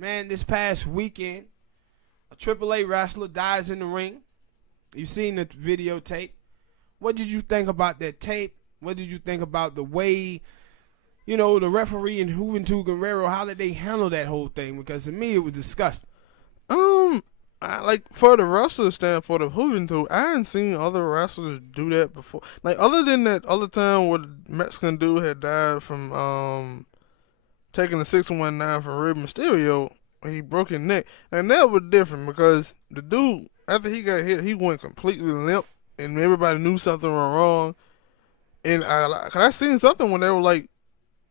Man, this past weekend, a AAA wrestler dies in the ring. You've seen the videotape. What did you think about that tape? What did you think about the way, the referee and Juventud Guerrero, how did they handle that whole thing? Because to me, it was disgusting. For the wrestler standpoint of Juventud, I hadn't seen other wrestlers do that before. Like, other than that other time where the Mexican dude had died from taking the 619 from Rey Mysterio, he broke his neck. And that was different because the dude, after he got hit, he went completely limp, and everybody knew something was wrong. And I seen something when they were like,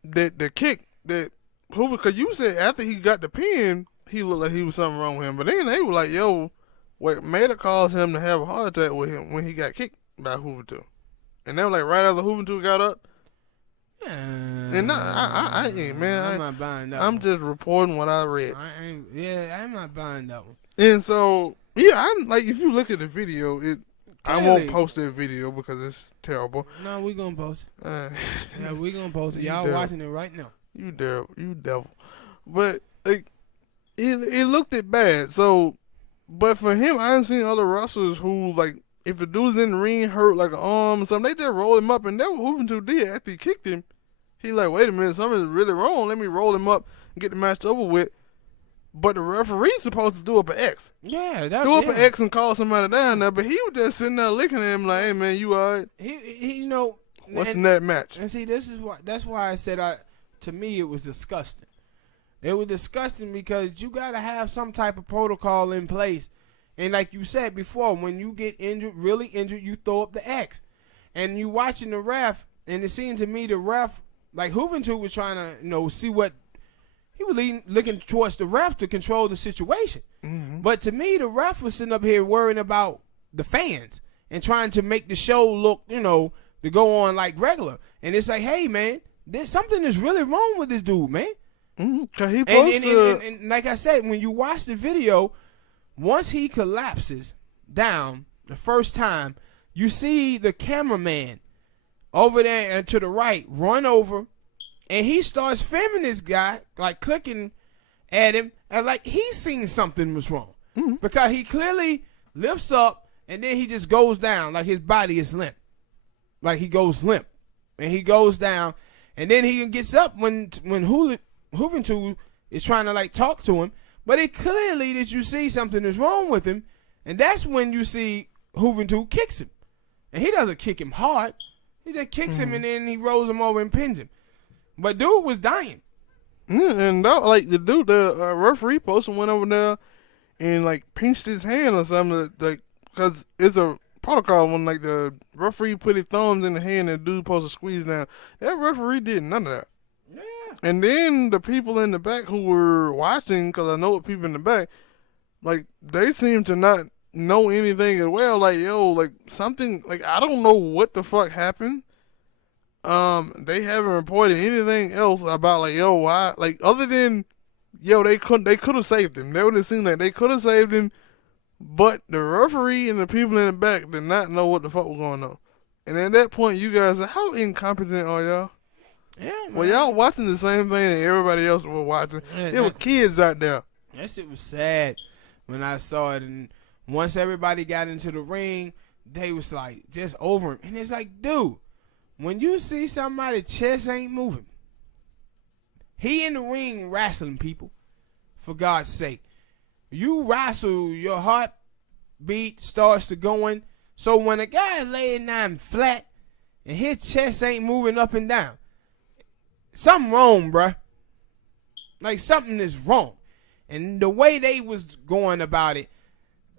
the kick that Hoover, because you said after he got the pin, he looked like he was something wrong with him. But then they were like, yo, what made it cause him to have a heart attack with him when he got kicked by Juventud. And they were like, right after Juventud got up. And I ain't, man. I'm not buying that I'm one. just reporting what I read. I'm not buying that one. And so, I'm like, if you look at the video, I won't post that video because it's terrible. No, we gonna post it. Yeah, we gonna post it. Y'all devil. watching it right now. You devil. But like, it looked it bad. So, but for him, I haven't seen other wrestlers who, like, if the dude's in the ring hurt like an arm or something, they just roll him up, and that's what Juventud did after he kicked him. He like, wait a minute, something's really wrong. Let me roll him up and get the match over with. But the referee's supposed to do up an X. Yeah, do up an X and call somebody down there. But he was just sitting there looking at him like, hey man, you alright? He what's in that match? And see, that's why I said to me it was disgusting. It was disgusting because you gotta have some type of protocol in place. And like you said before, when you get injured, really injured, you throw up the X. And you watching the ref, and it seemed to me the ref, like Juventud was trying to, see what he was looking towards the ref to control the situation. Mm-hmm. But to me, the ref was sitting up here worrying about the fans and trying to make the show look, to go on like regular. And it's like, hey man, something is really wrong with this dude, man. Mm-hmm. 'Cause he and like I said, when you watch the video, once he collapses down the first time, you see the cameraman over there and to the right run over, and he starts filming this guy, like clicking at him, and like he's seen something was wrong. Mm-hmm. Because he clearly lifts up, and then he just goes down, like his body is limp. Like he goes limp, and he goes down, and then he gets up when Juventud is trying to like talk to him, but it clearly that you see something is wrong with him, and that's when you see Juventud kicks him, and he doesn't kick him hard, he just kicks him, and then he rolls him over and pins him. But dude was dying. And like the dude, the referee posted went over there and like pinched his hand or something, like because it's a protocol when like the referee put his thumbs in the hand and the dude supposed to squeeze down. That referee did none of that. Yeah. And then the people in the back who were watching, because I know the people in the back, like they seem to not know anything as well. Like like something, like I don't know what the fuck happened. They haven't reported anything else about like why, like other than they could have saved him. They would have seemed like they could have saved him, but the referee and the people in the back did not know what the fuck was going on. And at that point, you guys are, how incompetent are y'all? Yeah, man. Well, y'all watching the same thing that everybody else was watching. Yeah, there were kids out there. That shit was sad when I saw it. And once everybody got into the ring, they was like just over him. And it's like, dude, when you see somebody's chest ain't moving, he in the ring wrestling people, for God's sake. You wrestle, your heartbeat starts to going. So when a guy laying down flat and his chest ain't moving up and down, something wrong, bruh. Like something is wrong. And the way they was going about it,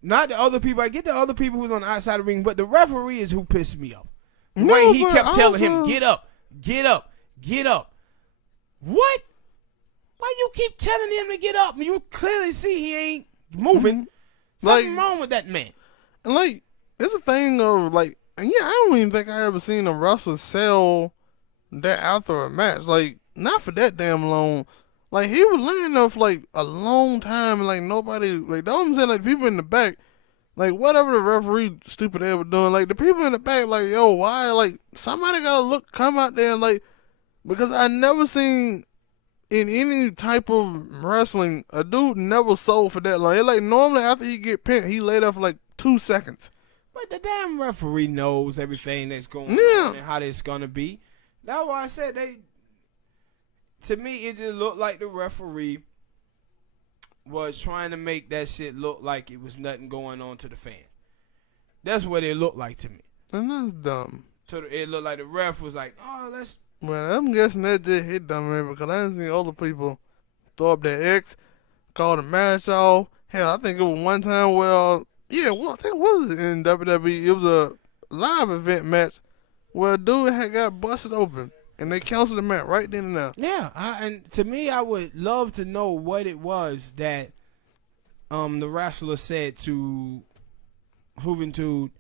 not the other people, I get the other people who's on the outside of the ring, but the referee is who pissed me off. The way he kept telling him, get up, get up, get up. What? Why you keep telling him to get up? You clearly see he ain't moving. Something wrong with that man. And like, it's a thing of like, and yeah, I don't even think I ever seen a wrestler sell that after a match. Like, not for that damn long. Like, he was laying there for like a long time, and like nobody, like, that's what I'm saying, like people in the back, like whatever the referee stupid they were doing, like the people in the back, like, why? Like, somebody gotta come out there and like, because I never seen in any type of wrestling, a dude never sold for that long. It's like normally after he get pinned, he lay there for like 2 seconds. But the damn referee knows everything that's going Yeah. on and how it's gonna be. That's why I said to me, it just looked like the referee was trying to make that shit look like it was nothing going on to the fan. That's what it looked like to me. And that's dumb. So it looked like the ref was like, oh, let's. Well, I'm guessing that just hit them, man, because I didn't see other people throw up their X, call the match off. Hell, I think it was one time where, yeah, well, I think it was in WWE. It was a live event match where a dude had got busted open, and they canceled the match right then and there. Yeah, and to me, I would love to know what it was that the wrestler said to Juventud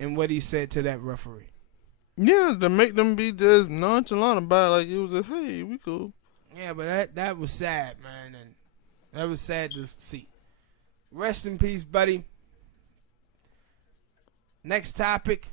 and what he said to that referee. Yeah, to make them be just nonchalant about it, like it was like, hey, we cool. Yeah, but that was sad, man, and that was sad to see. Rest in peace, buddy. Next topic.